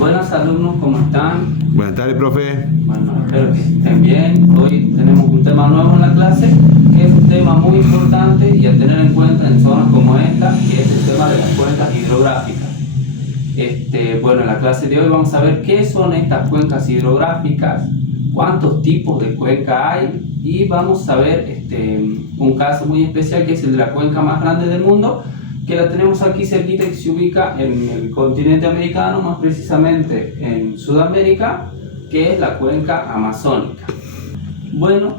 Buenas alumnos, ¿cómo están? Buenas tardes, profe. Bueno, espero que estén bien. Hoy tenemos un tema nuevo en la clase, que es un tema muy importante y a tener en cuenta en zonas como esta, que es el tema de las cuencas hidrográficas. Bueno, en la clase de hoy vamos a ver qué son estas cuencas hidrográficas, cuántos tipos de cuenca hay y vamos a ver un caso muy especial que es el de la cuenca más grande del mundo, que la tenemos aquí cerquita, que se ubica en el continente americano, más precisamente en Sudamérica, que es la cuenca amazónica. Bueno,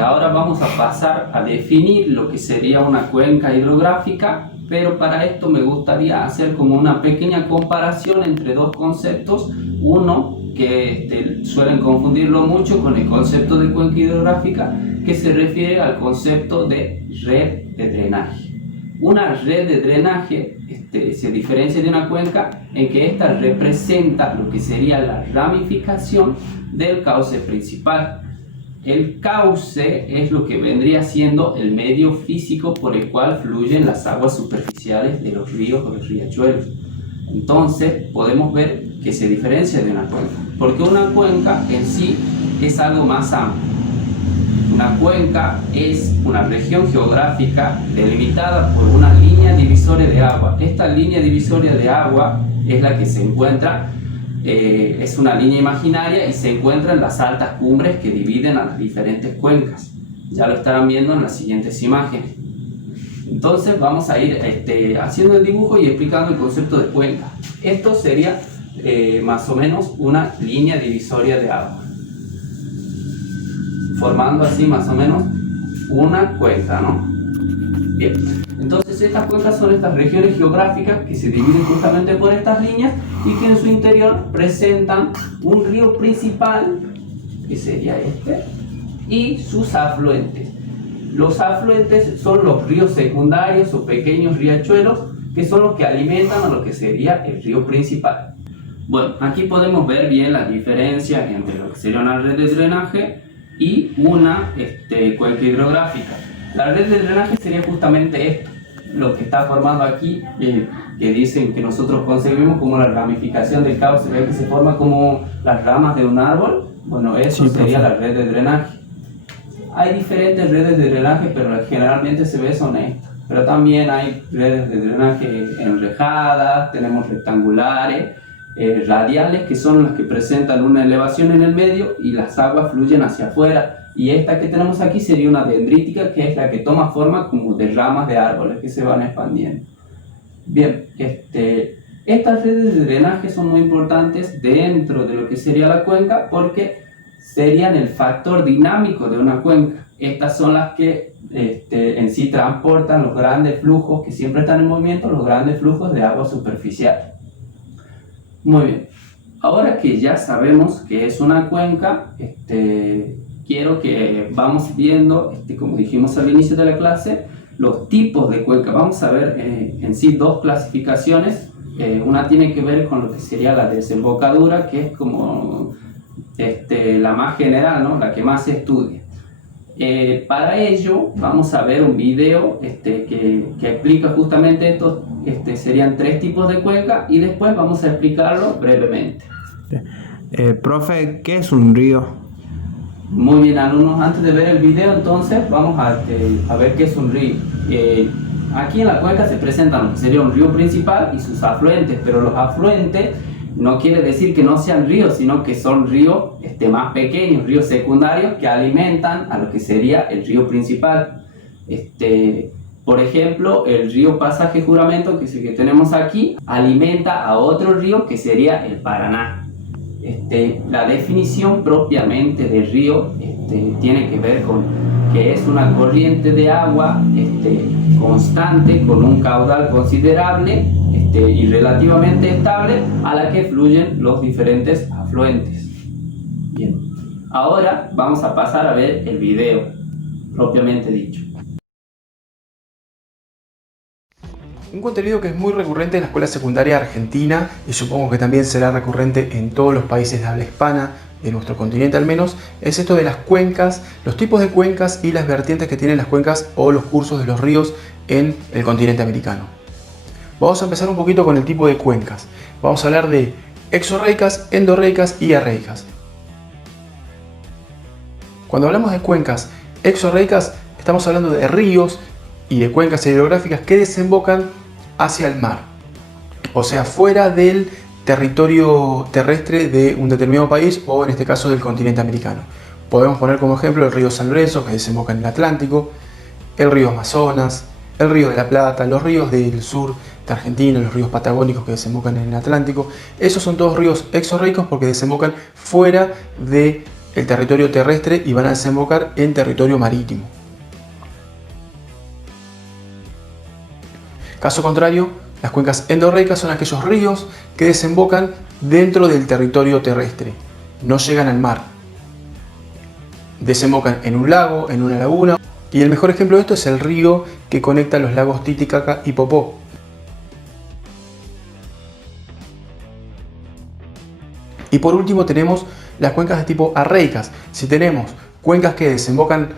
ahora vamos a pasar a definir lo que sería una cuenca hidrográfica, pero para esto me gustaría hacer como una pequeña comparación entre dos conceptos. Uno, que suelen confundirlo mucho con el concepto de cuenca hidrográfica, que se refiere al concepto de red de drenaje. Una red de drenaje se diferencia de una cuenca en que ésta representa lo que sería la ramificación del cauce principal. El cauce es lo que vendría siendo el medio físico por el cual fluyen las aguas superficiales de los ríos o los riachuelos. Entonces podemos ver que se diferencia de una cuenca, porque una cuenca en sí es algo más amplio. Una cuenca es una región geográfica delimitada por una línea divisoria de agua. Esta línea divisoria de agua es la que se encuentra, es una línea imaginaria y se encuentra en las altas cumbres que dividen a las diferentes cuencas. Ya lo estarán viendo en las siguientes imágenes. Entonces vamos a ir haciendo el dibujo y explicando el concepto de cuenca. Esto sería más o menos una línea divisoria de agua, formando así más o menos una cuenca, ¿no? Bien, entonces estas cuencas son estas regiones geográficas que se dividen justamente por estas líneas y que en su interior presentan un río principal, que sería y sus afluentes. Los afluentes son los ríos secundarios o pequeños riachuelos, que son los que alimentan a lo que sería el río principal. Bueno, aquí podemos ver bien las diferencias entre lo que sería una red de drenaje y una cuenca hidrográfica. La red de drenaje sería justamente esto, lo que está formando aquí, que dicen que nosotros concebimos como la ramificación del cauce, ¿ven que se forma como las ramas de un árbol? Bueno, eso sí, sería la red de drenaje. Hay diferentes redes de drenaje, pero generalmente se ve son estas. Pero también hay redes de drenaje enrejadas, tenemos rectangulares, radiales, que son las que presentan una elevación en el medio y las aguas fluyen hacia afuera. Y esta que tenemos aquí sería una dendrítica, que es la que toma forma como de ramas de árboles que se van expandiendo. Bien, estas redes de drenaje son muy importantes dentro de lo que sería la cuenca, porque serían el factor dinámico de una cuenca. Estas son las que en sí transportan los grandes flujos que siempre están en movimiento, los grandes flujos de agua superficial. Muy bien, ahora que ya sabemos que es una cuenca, quiero que vamos viendo, como dijimos al inicio de la clase, los tipos de cuenca. Vamos a ver en sí dos clasificaciones. Una tiene que ver con lo que sería la desembocadura, que es como la más general, ¿no? La que más se estudia. Para ello vamos a ver un video que explica justamente estos, serían tres tipos de cuenca, y después vamos a explicarlo brevemente. Profe, ¿qué es un río? Muy bien, alumnos, antes de ver el video entonces vamos a ver qué es un río. Aquí en la cuenca se presentan lo que sería un río principal y sus afluentes, pero los afluentes no quiere decir que no sean ríos, sino que son ríos más pequeños, ríos secundarios que alimentan a lo que sería el río principal. Por ejemplo, el río Pasaje Juramento, que es el que tenemos aquí, alimenta a otro río que sería el Paraná. La definición propiamente de río tiene que ver con que es una corriente de agua constante con un caudal considerable y relativamente estable, a la que fluyen los diferentes afluentes. Bien, ahora vamos a pasar a ver el video propiamente dicho. Un contenido que es muy recurrente en la escuela secundaria argentina, y supongo que también será recurrente en todos los países de habla hispana, de nuestro continente al menos, es esto de las cuencas, los tipos de cuencas y las vertientes que tienen las cuencas o los cursos de los ríos en el continente americano. Vamos a empezar un poquito con el tipo de cuencas. Vamos a hablar de exorreicas, endorreicas y arreicas. Cuando hablamos de cuencas exorreicas, estamos hablando de ríos y de cuencas hidrográficas que desembocan hacia el mar, o sea, fuera del territorio terrestre de un determinado país o en este caso del continente americano. Podemos poner como ejemplo el río San Lorenzo, que desemboca en el Atlántico, el río Amazonas, el río de la Plata, los ríos del sur de Argentina, los ríos patagónicos que desembocan en el Atlántico. Esos son todos ríos exorreicos porque desembocan fuera del territorio terrestre y van a desembocar en territorio marítimo. Caso contrario, las cuencas endorreicas son aquellos ríos que desembocan dentro del territorio terrestre, no llegan al mar. Desembocan en un lago, en una laguna, y el mejor ejemplo de esto es el río que conecta los lagos Titicaca y Popó. Y por último tenemos las cuencas de tipo arreicas. Si tenemos cuencas que desembocan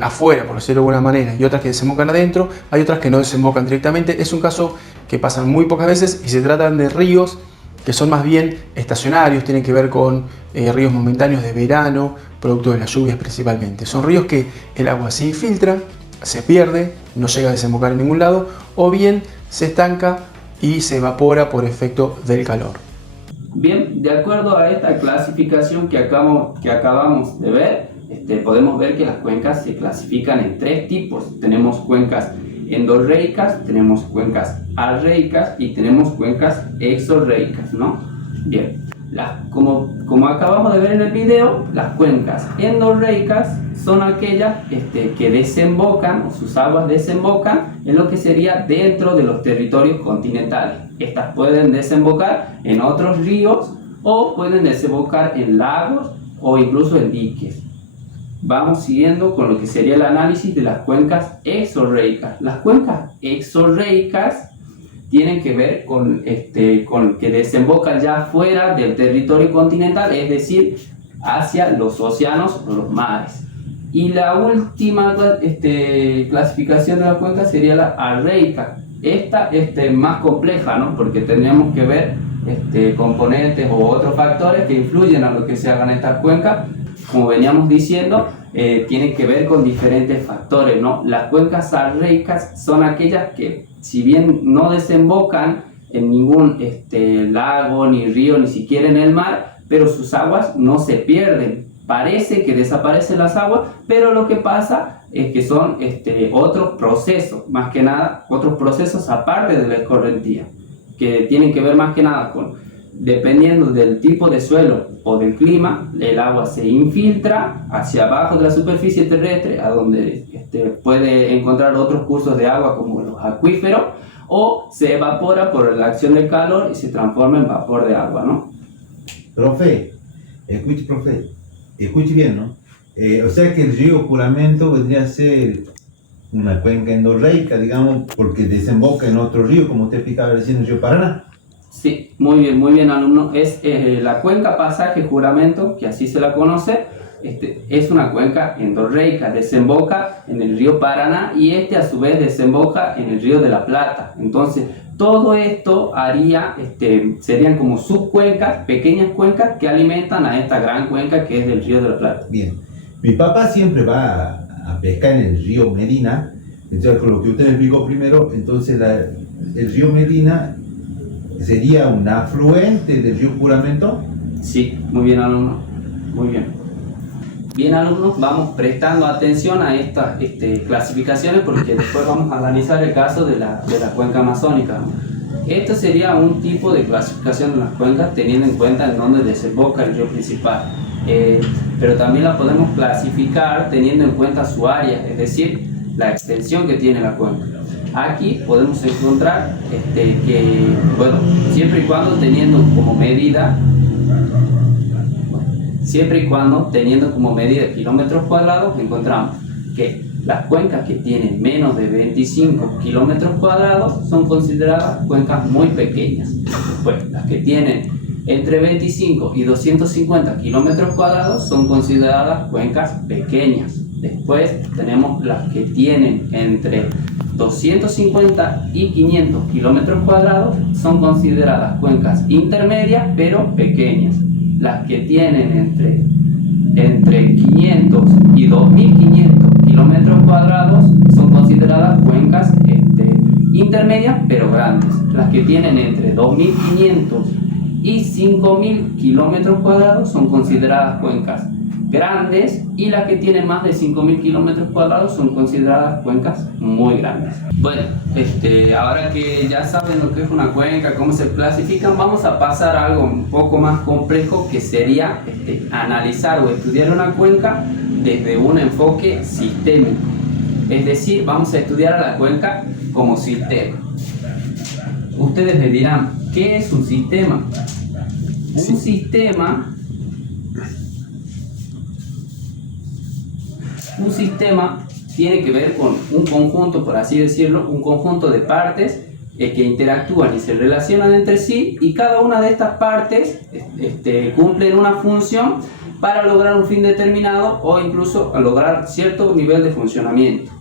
afuera, por decirlo de alguna manera, y otras que desembocan adentro, hay otras que no desembocan directamente. Es un caso que pasa muy pocas veces y se tratan de ríos que son más bien estacionarios, tienen que ver con ríos momentáneos de verano, producto de las lluvias principalmente. Son ríos que el agua se infiltra, se pierde, no llega a desembocar en ningún lado, o bien se estanca y se evapora por efecto del calor. Bien, de acuerdo a esta clasificación que acabamos de ver, podemos ver que las cuencas se clasifican en tres tipos. Tenemos cuencas endorreicas, tenemos cuencas arreicas y tenemos cuencas exorreicas, ¿no? Bien, como acabamos de ver en el video, las cuencas endorreicas son aquellas que desembocan, o sus aguas desembocan en lo que sería dentro de los territorios continentales. Estas pueden desembocar en otros ríos o pueden desembocar en lagos o incluso en diques. Vamos siguiendo con lo que sería el análisis de las cuencas exorreicas. Las cuencas exorreicas tienen que ver con que desembocan ya fuera del territorio continental, es decir, hacia los océanos o los mares. Y la última clasificación de la cuenca sería la arreica. Esta es más compleja, ¿no? Porque tendríamos que ver componentes o otros factores que influyen a lo que se hagan estas cuencas. Como veníamos diciendo, tienen que ver con diferentes factores, ¿no? Las cuencas arreicas son aquellas que, si bien no desembocan en ningún lago, ni río, ni siquiera en el mar, pero sus aguas no se pierden. Parece que desaparecen las aguas, pero lo que pasa es que son otros procesos, más que nada, otros procesos aparte de la escorrentía, que tienen que ver más que nada con, dependiendo del tipo de suelo o del clima, el agua se infiltra hacia abajo de la superficie terrestre, a donde puede encontrar otros cursos de agua como los acuíferos, o se evapora por la acción del calor y se transforma en vapor de agua, ¿no? Profe, escuche bien, ¿no? O sea que el río Juramento vendría a ser una cuenca endorreica, digamos, porque desemboca en otro río, como usted explicaba recién, el río Paraná. Sí, muy bien, alumno. Es la cuenca Pasaje Juramento, que así se la conoce, es una cuenca endorreica, desemboca en el río Paraná y a su vez desemboca en el río de la Plata. Entonces, todo esto serían como subcuencas, pequeñas cuencas que alimentan a esta gran cuenca que es del río de la Plata. Bien, mi papá siempre va a pescar en el río Medina, entonces con lo que usted me explicó primero, entonces el río Medina sería un afluente del río Juramento. Sí, muy bien, alumno, muy bien. Bien, alumnos, vamos prestando atención a estas clasificaciones porque después vamos a analizar el caso de la cuenca amazónica, ¿no? Esto sería un tipo de clasificación de las cuencas teniendo en cuenta en dónde desemboca el río principal. Pero también la podemos clasificar teniendo en cuenta su área, es decir, la extensión que tiene la cuenca. Aquí podemos encontrar que, bueno, siempre y cuando teniendo como medida kilómetros cuadrados, encontramos que las cuencas que tienen menos de 25 kilómetros cuadrados son consideradas cuencas muy pequeñas. Después, las que tienen entre 25 y 250 kilómetros cuadrados son consideradas cuencas pequeñas. Después tenemos las que tienen entre 250 y 500 kilómetros cuadrados son consideradas cuencas intermedias pero pequeñas. Las que tienen entre 500 y 2500 kilómetros cuadrados son consideradas cuencas intermedias pero grandes. Las que tienen entre 2500 y 5000 kilómetros cuadrados son consideradas cuencas grandes, y las que tienen más de 5000 kilómetros cuadrados son consideradas cuencas muy grandes. Bueno, ahora que ya saben lo que es una cuenca, cómo se clasifican, vamos a pasar a algo un poco más complejo, que sería analizar o estudiar una cuenca desde un enfoque sistémico. Es decir, vamos a estudiar a la cuenca como sistema. Ustedes me dirán, ¿qué es un sistema? Un sistema tiene que ver con un conjunto, por así decirlo, un conjunto de partes que interactúan y se relacionan entre sí, y cada una de estas partes cumplen una función para lograr un fin determinado o incluso lograr cierto nivel de funcionamiento.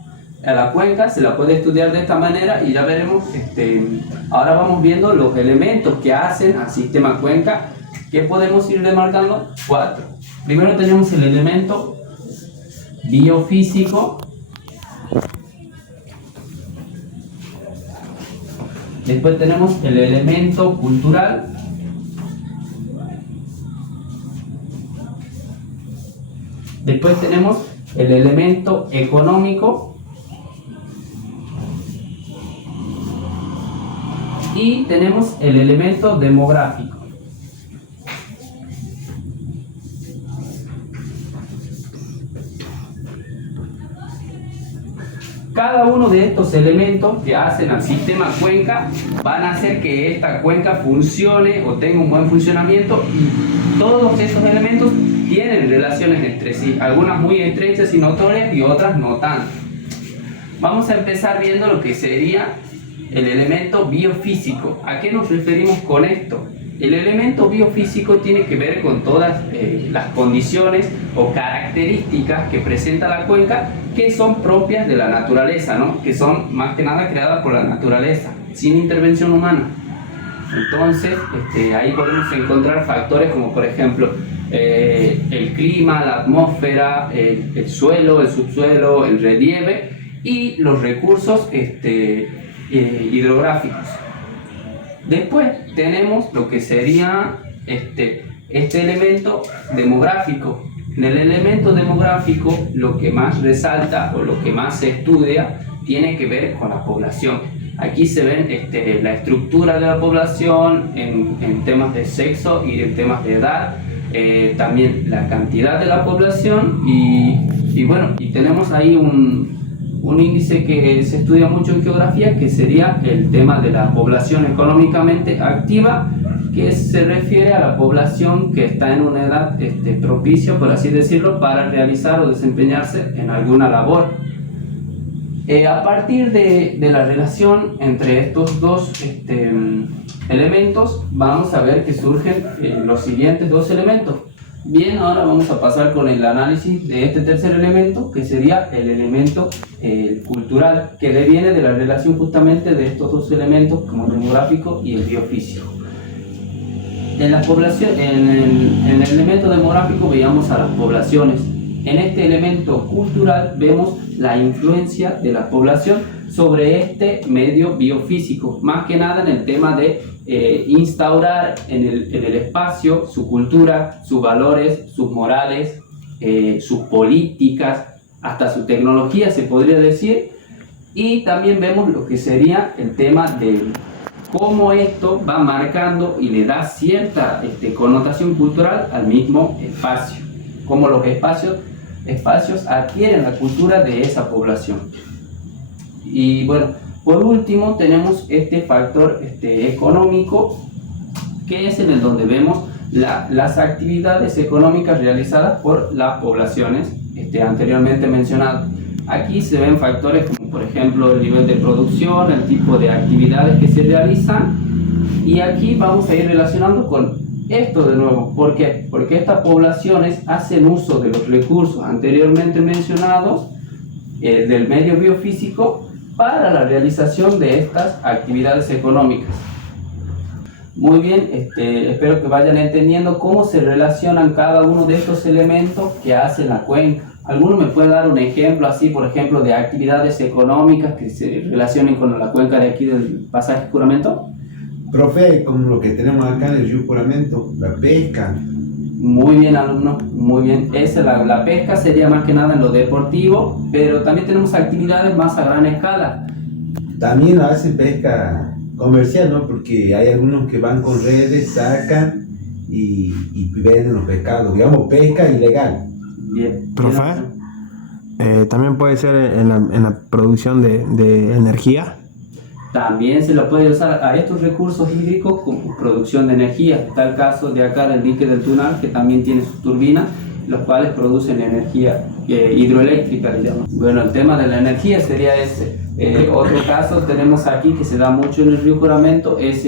A la cuenca se la puede estudiar de esta manera, y ya veremos, ahora vamos viendo los elementos que hacen al sistema cuenca, que podemos ir demarcando 4. Primero tenemos el elemento biofísico, después tenemos el elemento cultural, después tenemos el elemento económico, y tenemos el elemento demográfico. Cada uno de estos elementos que hacen al sistema cuenca van a hacer que esta cuenca funcione o tenga un buen funcionamiento, y todos esos elementos tienen relaciones entre sí, algunas muy estrechas y notorias y otras no tanto. Vamos a empezar viendo lo que sería el elemento biofísico. ¿A qué nos referimos con esto? El elemento biofísico tiene que ver con todas las condiciones o características que presenta la cuenca, que son propias de la naturaleza, ¿no? Que son más que nada creadas por la naturaleza, sin intervención humana. Entonces, ahí podemos encontrar factores como, por ejemplo, el clima, la atmósfera, el suelo, el subsuelo, el relieve y los recursos hidrográficos. Después tenemos lo que sería este elemento demográfico. En el elemento demográfico, lo que más resalta o lo que más se estudia tiene que ver con la población. Aquí se ven la estructura de la población en temas de sexo y en temas de edad, también la cantidad de la población, y bueno, y tenemos ahí un índice que se estudia mucho en geografía, que sería el tema de la población económicamente activa, que se refiere a la población que está en una edad propicia, por así decirlo, para realizar o desempeñarse en alguna labor. A partir de la relación entre estos dos elementos, vamos a ver que surgen los siguientes dos elementos. Bien, ahora vamos a pasar con el análisis de este tercer elemento, que sería el elemento cultural, que deviene de la relación justamente de estos dos elementos, como el demográfico y el biofísico. En la población, en el elemento demográfico veíamos a las poblaciones. En este elemento cultural vemos la influencia de la población sobre este medio biofísico, más que nada en el tema de instaurar en el espacio su cultura, sus valores, sus morales, sus políticas, hasta su tecnología, se podría decir. Y también vemos lo que sería el tema de cómo esto va marcando y le da cierta connotación cultural al mismo espacio, cómo los espacios adquieren la cultura de esa población. Y bueno, por último tenemos este factor económico, que es en el donde vemos las actividades económicas realizadas por las poblaciones anteriormente mencionadas. Aquí se ven factores como, por ejemplo, el nivel de producción, el tipo de actividades que se realizan, y aquí vamos a ir relacionando con esto de nuevo. ¿Por qué? Porque estas poblaciones hacen uso de los recursos anteriormente mencionados del medio biofísico para la realización de estas actividades económicas. Muy bien, espero que vayan entendiendo cómo se relacionan cada uno de estos elementos que hace la cuenca. ¿Alguno me puede dar un ejemplo así, por ejemplo, de actividades económicas que se relacionen con la cuenca de aquí del pasaje Juramento? Profe, como lo que tenemos acá en el río Juramento, la pesca. Muy bien, alumno, muy bien. La pesca sería más que nada en lo deportivo, pero también tenemos actividades más a gran escala. También a veces pesca comercial, ¿no? Porque hay algunos que van con redes, sacan y venden los pescados. Digamos, pesca ilegal. Bien. Profe, Bien. también puede ser en la producción de energía. También se lo puede usar a estos recursos hídricos como producción de energía. Está el caso de acá del dique del Tunal, que también tiene sus turbinas, los cuales producen energía hidroeléctrica, le llaman. Bueno, el tema de la energía sería ese. Otro caso tenemos aquí que se da mucho en el río Juramento, es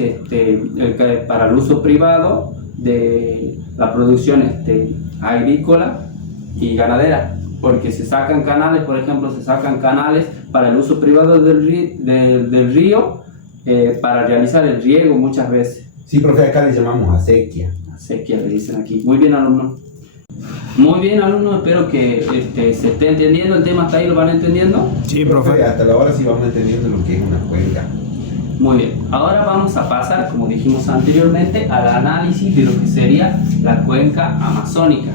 para el uso privado de la producción agrícola y ganadera, porque se sacan canales, por ejemplo, para el uso privado del río para realizar el riego muchas veces. Sí, profe, acá le llamamos acequia. Acequia le dicen aquí. Muy bien, alumno. Muy bien, alumno, espero que se esté entendiendo el tema. ¿Hasta ahí lo van entendiendo? Sí, profe. Hasta la hora sí vamos entendiendo lo que es una cuenca. Muy bien, ahora vamos a pasar, como dijimos anteriormente, al análisis de lo que sería la cuenca amazónica.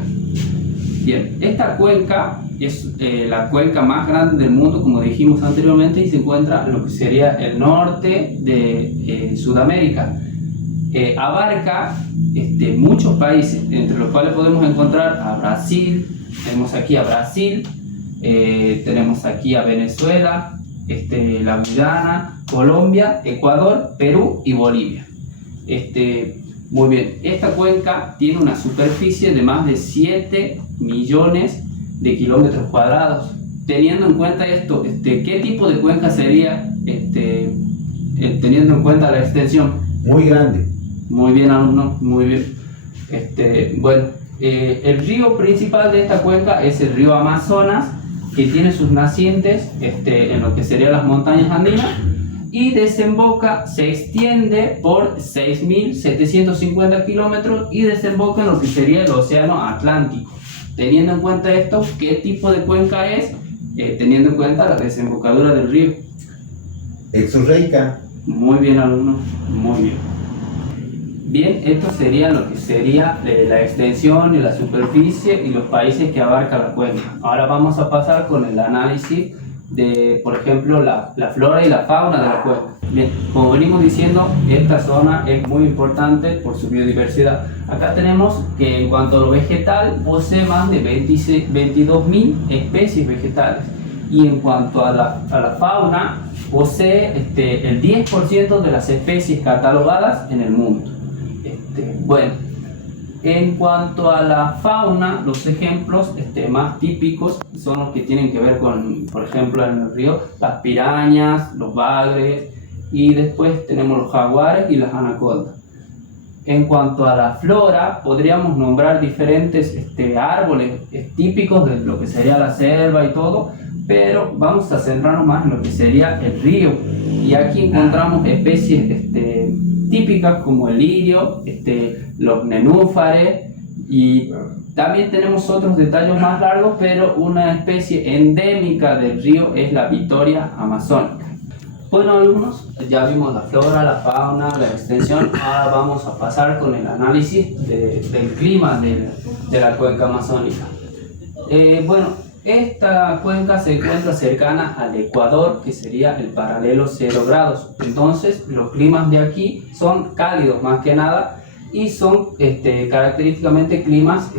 Bien, esta cuenca es la cuenca más grande del mundo, como dijimos anteriormente, y se encuentra en lo que sería el norte de Sudamérica. Abarca muchos países, entre los cuales podemos encontrar a Brasil, tenemos aquí a Brasil, tenemos aquí a Venezuela, la Guyana, Colombia, Ecuador, Perú y Bolivia. Muy bien, esta cuenca tiene una superficie de más de 7 millones de kilómetros cuadrados. Teniendo en cuenta esto, ¿qué tipo de cuenca sería, teniendo en cuenta la extensión? Muy grande. Muy bien, alumno, muy bien. Bueno, el río principal de esta cuenca es el río Amazonas, que tiene sus nacientes en lo que serían las montañas andinas y desemboca, se extiende por 6.750 kilómetros y desemboca en lo que sería el océano Atlántico. Teniendo en cuenta esto, ¿qué tipo de cuenca es? Teniendo en cuenta la desembocadura del río. Exorreica. Muy bien, alumno, muy bien. Bien, esto sería lo que sería la extensión y la superficie y los países que abarca la cuenca. Ahora vamos a pasar con el análisis de, por ejemplo, la flora y la fauna de la cuenca. Bien, como venimos diciendo, esta zona es muy importante por su biodiversidad. Acá tenemos que en cuanto a lo vegetal, posee más de 22.000 especies vegetales. Y en cuanto a la fauna, posee el 10% de las especies catalogadas en el mundo. Bueno, en cuanto a la fauna, los ejemplos más típicos son los que tienen que ver con, por ejemplo, en el río, las pirañas, los bagres, y después tenemos los jaguares y las anacondas. En cuanto a la flora, podríamos nombrar diferentes árboles típicos de lo que sería la selva y todo, pero vamos a centrarnos más en lo que sería el río. Y aquí encontramos especies típicas como el lirio, los nenúfares, y también tenemos otros detalles más largos, pero una especie endémica del río es la Victoria amazónica. Bueno, alumnos, ya vimos la flora, la fauna, la extensión. Ahora vamos a pasar con el análisis del clima de la cuenca amazónica. Bueno, esta cuenca se encuentra cercana al Ecuador, que sería el paralelo 0 grados. Entonces, los climas de aquí son cálidos más que nada y son característicamente climas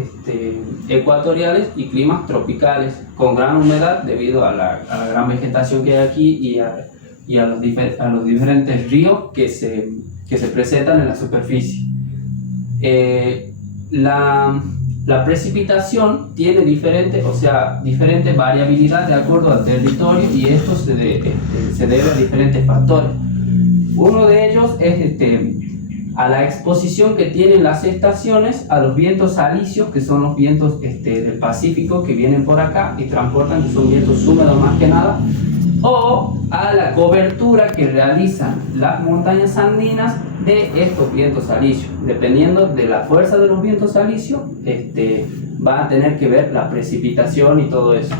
ecuatoriales y climas tropicales, con gran humedad debido a la gran vegetación que hay aquí y a los diferentes ríos que se presentan en la superficie. La precipitación tiene diferente variabilidad de acuerdo al territorio, y esto se debe a diferentes factores. Uno de ellos es a la exposición que tienen las estaciones a los vientos alisios, que son los vientos del Pacífico que vienen por acá y transportan, que son vientos húmedos más que nada, o a la cobertura que realizan las montañas andinas de estos vientos alisios. Dependiendo de la fuerza de los vientos alisios, va a tener que ver la precipitación y todo eso.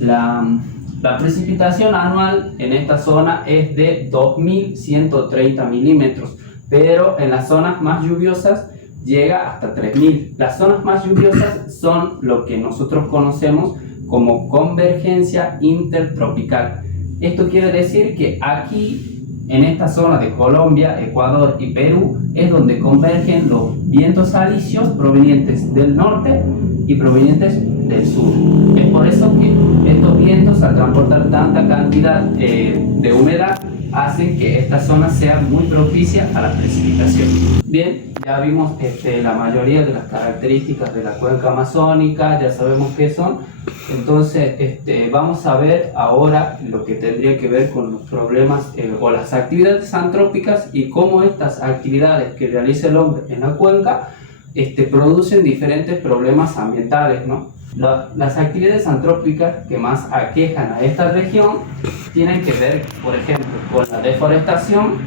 La precipitación anual en esta zona es de 2.130 milímetros, pero en las zonas más lluviosas llega hasta 3.000. Las zonas más lluviosas son lo que nosotros conocemos como convergencia intertropical. Esto quiere decir que aquí, en esta zona de Colombia, Ecuador y Perú, es donde convergen los vientos alisios provenientes del norte y provenientes del sur. Es por eso que estos vientos, al transportar tanta cantidad de humedad, hacen que esta zona sea muy propicia a la precipitación. Bien, ya vimos la mayoría de las características de la cuenca amazónica, ya sabemos qué son. Entonces vamos a ver ahora lo que tendría que ver con los problemas o las actividades antrópicas y cómo estas actividades que realiza el hombre en la cuenca producen diferentes problemas ambientales, ¿no? Las actividades antrópicas que más aquejan a esta región tienen que ver, por ejemplo, con la deforestación,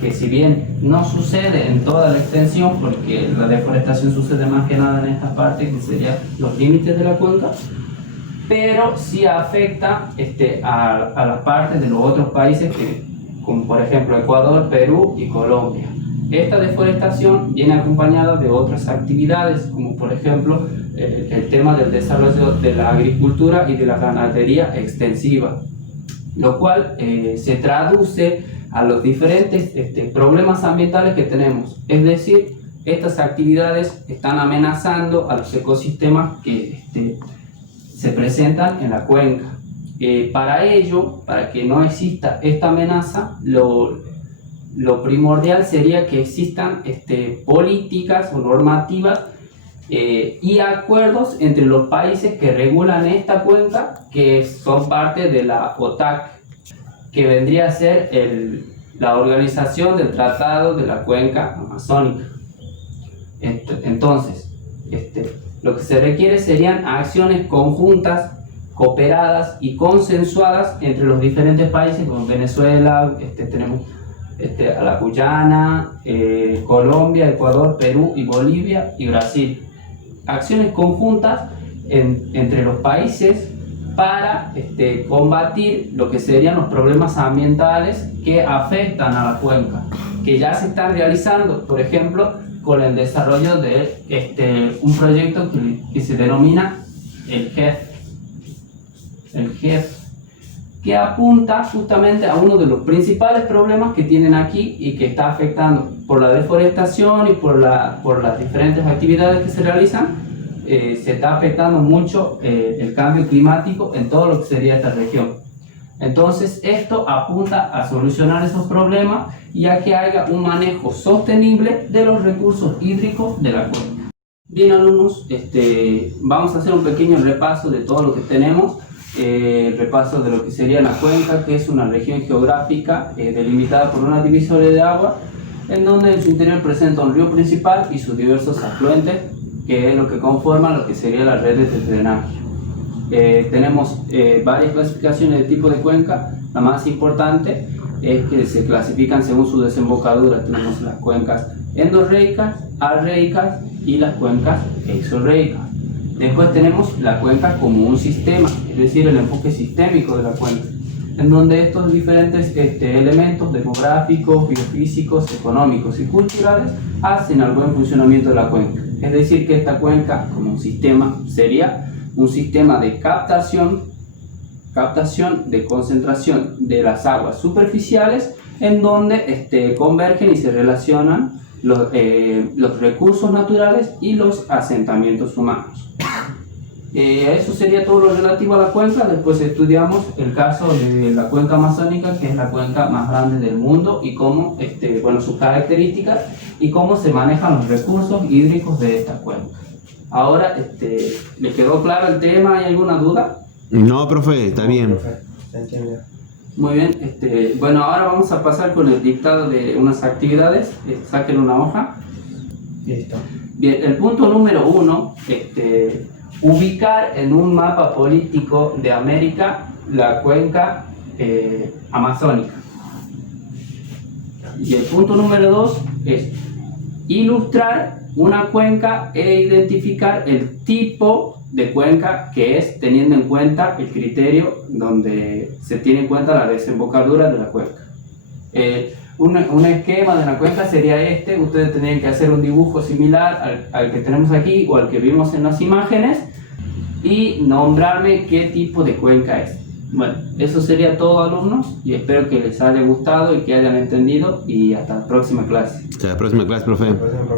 que si bien no sucede en toda la extensión, porque la deforestación sucede más que nada en estas partes, que serían los límites de la cuenca, pero sí afecta a las partes de los otros países, como por ejemplo Ecuador, Perú y Colombia. Esta deforestación viene acompañada de otras actividades, como por ejemplo el tema del desarrollo de la agricultura y de la ganadería extensiva, lo cual se traduce a los diferentes problemas ambientales que tenemos. Es decir, estas actividades están amenazando a los ecosistemas que se presentan en la cuenca. Para ello, para que no exista esta amenaza, lo primordial sería que existan políticas o normativas y acuerdos entre los países que regulan esta cuenca, que son parte de la OTAC, que vendría a ser la organización del Tratado de la Cuenca Amazónica. Entonces, lo que se requiere serían acciones conjuntas, cooperadas y consensuadas entre los diferentes países, como Venezuela, tenemos a la Guyana, Colombia, Ecuador, Perú y Bolivia y Brasil. Acciones conjuntas entre los países para combatir lo que serían los problemas ambientales que afectan a la cuenca, que ya se están realizando, por ejemplo, con el desarrollo de un proyecto que se denomina el GEF, que apunta justamente a uno de los principales problemas que tienen aquí y que está afectando por la deforestación y por las diferentes actividades que se realizan. Se está afectando mucho el cambio climático en todo lo que sería esta región. Entonces esto apunta a solucionar esos problemas y a que haya un manejo sostenible de los recursos hídricos de la cuenca. Bien, alumnos, vamos a hacer un pequeño repaso de todo lo que tenemos. Repaso de lo que sería la cuenca, que es una región geográfica delimitada por una divisoria de agua, en donde en su interior presenta un río principal y sus diversos afluentes, que es lo que conforma lo que sería las redes de drenaje. Tenemos varias clasificaciones de tipo de cuenca. La más importante es que se clasifican según su desembocadura. Tenemos las cuencas endorreicas, arreicas y las cuencas exorreicas. Después tenemos la cuenca como un sistema, es decir, el enfoque sistémico de la cuenca, en donde estos diferentes elementos demográficos, biofísicos, económicos y culturales hacen al buen funcionamiento de la cuenca. Es decir, que esta cuenca como un sistema sería un sistema de captación de concentración de las aguas superficiales, en donde convergen y se relacionan los recursos naturales y los asentamientos humanos. Eso sería todo lo relativo a la cuenca. Después estudiamos el caso de la cuenca amazónica, que es la cuenca más grande del mundo, y cómo, sus características y cómo se manejan los recursos hídricos de esta cuenca. Ahora, ¿le quedó claro el tema? ¿Hay alguna duda? No, profe, está bien. Se entiende. Muy bien, ahora vamos a pasar con el dictado de unas actividades. Saquen una hoja. Listo. Bien, el punto número 1, ubicar en un mapa político de América la cuenca amazónica. Y el punto número 2 es ilustrar una cuenca e identificar el tipo de cuenca que es, teniendo en cuenta el criterio donde se tiene en cuenta la desembocadura de la cuenca. Un esquema de una cuenca sería este. Ustedes tendrían que hacer un dibujo similar al que tenemos aquí o al que vimos en las imágenes y nombrarme qué tipo de cuenca es. Bueno, eso sería todo, alumnos, y espero que les haya gustado y que hayan entendido, y hasta la próxima clase. Hasta la próxima clase, profe. Por ejemplo,